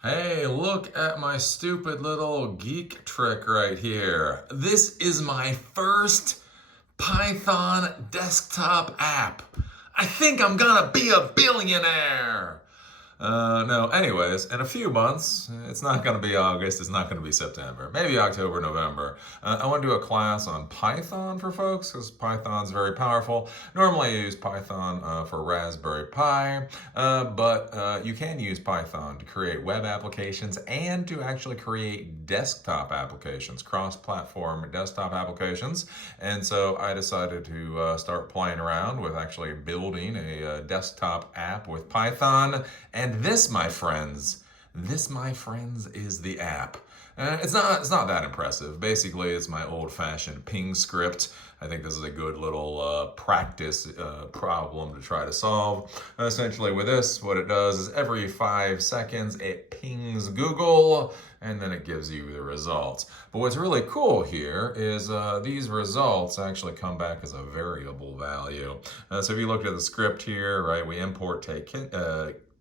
Hey, look at my stupid little geek trick right here. This is my first Python desktop app. I think I'm gonna be a billionaire. No, anyways, in a few months, it's not going to be August, it's not going to be September, maybe October, November. I want to do a class on Python for folks because Python's very powerful. Normally, I use Python for Raspberry Pi, but you can use Python to create web applications and to actually create desktop applications, cross platform desktop applications. And so I decided to start playing around with actually building a desktop app with Python. And this, my friends, is the app. It's not that impressive. Basically, it's my old-fashioned ping script. I think this is a good little practice problem to try to solve. Essentially, with this, what it does is every 5 seconds it pings Google, and then it gives you the results. But what's really cool here is these results actually come back as a variable value. So if you look at the script here, right, we import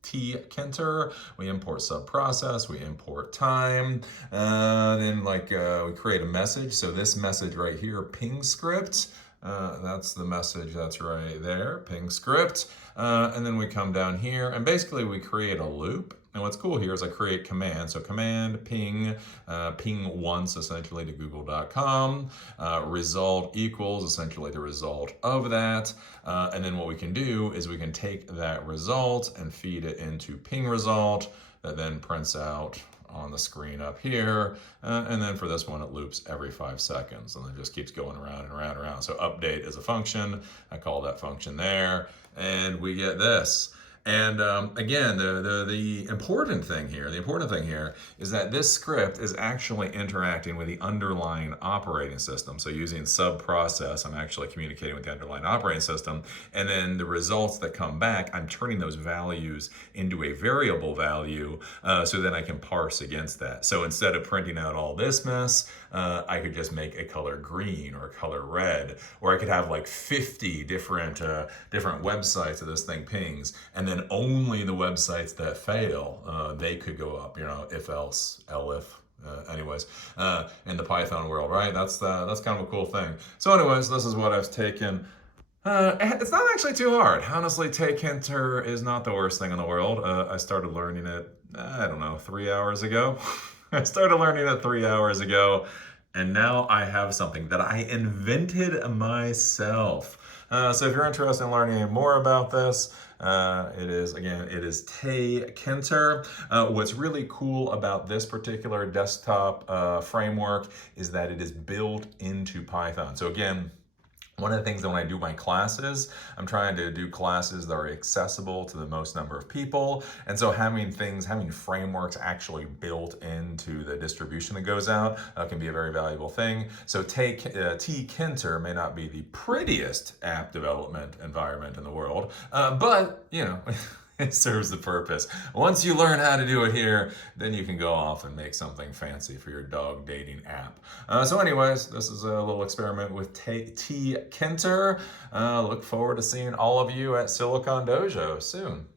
tkinter, we import subprocess, we import time, then we create a message. So this message right here, ping script, that's the message that's right there, ping script. And then we come down here and basically we create a loop. And what's cool here is I create commands. So command ping, ping once essentially to google.com, result equals essentially the result of that. And then what we can do is we can take that result and feed it into ping result that then prints out on the screen up here. And then for this one, it loops every 5 seconds and then just keeps going around and around and around. So update is a function. I call that function there and we get this. And again, the important thing here is that this script is actually interacting with the underlying operating system. So using subprocess, I'm actually communicating with the underlying operating system. And then the results that come back, I'm turning those values into a variable value so then I can parse against that. So instead of printing out all this mess, I could just make a color green or a color red, or I could have like 50 different websites that this thing pings, and then only the websites that fail, they could go up, if else, elif. In the Python world, right? That's kind of a cool thing. So anyways, this is what I've taken. It's not actually too hard. Honestly, tkinter is not the worst thing in the world. I started learning it, I don't know, 3 hours ago. I started learning it 3 hours ago, and now I have something that I invented myself. So if you're interested in learning more about this, it is tkinter. What's really cool about this particular desktop framework is that it is built into Python. So again, one of the things that when I do my classes, I'm trying to do classes that are accessible to the most number of people. And so having frameworks actually built into the distribution that goes out can be a very valuable thing. So tkinter may not be the prettiest app development environment in the world, but it serves the purpose. Once you learn how to do it here, then you can go off and make something fancy for your dog dating app. So anyways, this is a little experiment with tkinter. Look forward to seeing all of you at Silicon Dojo soon.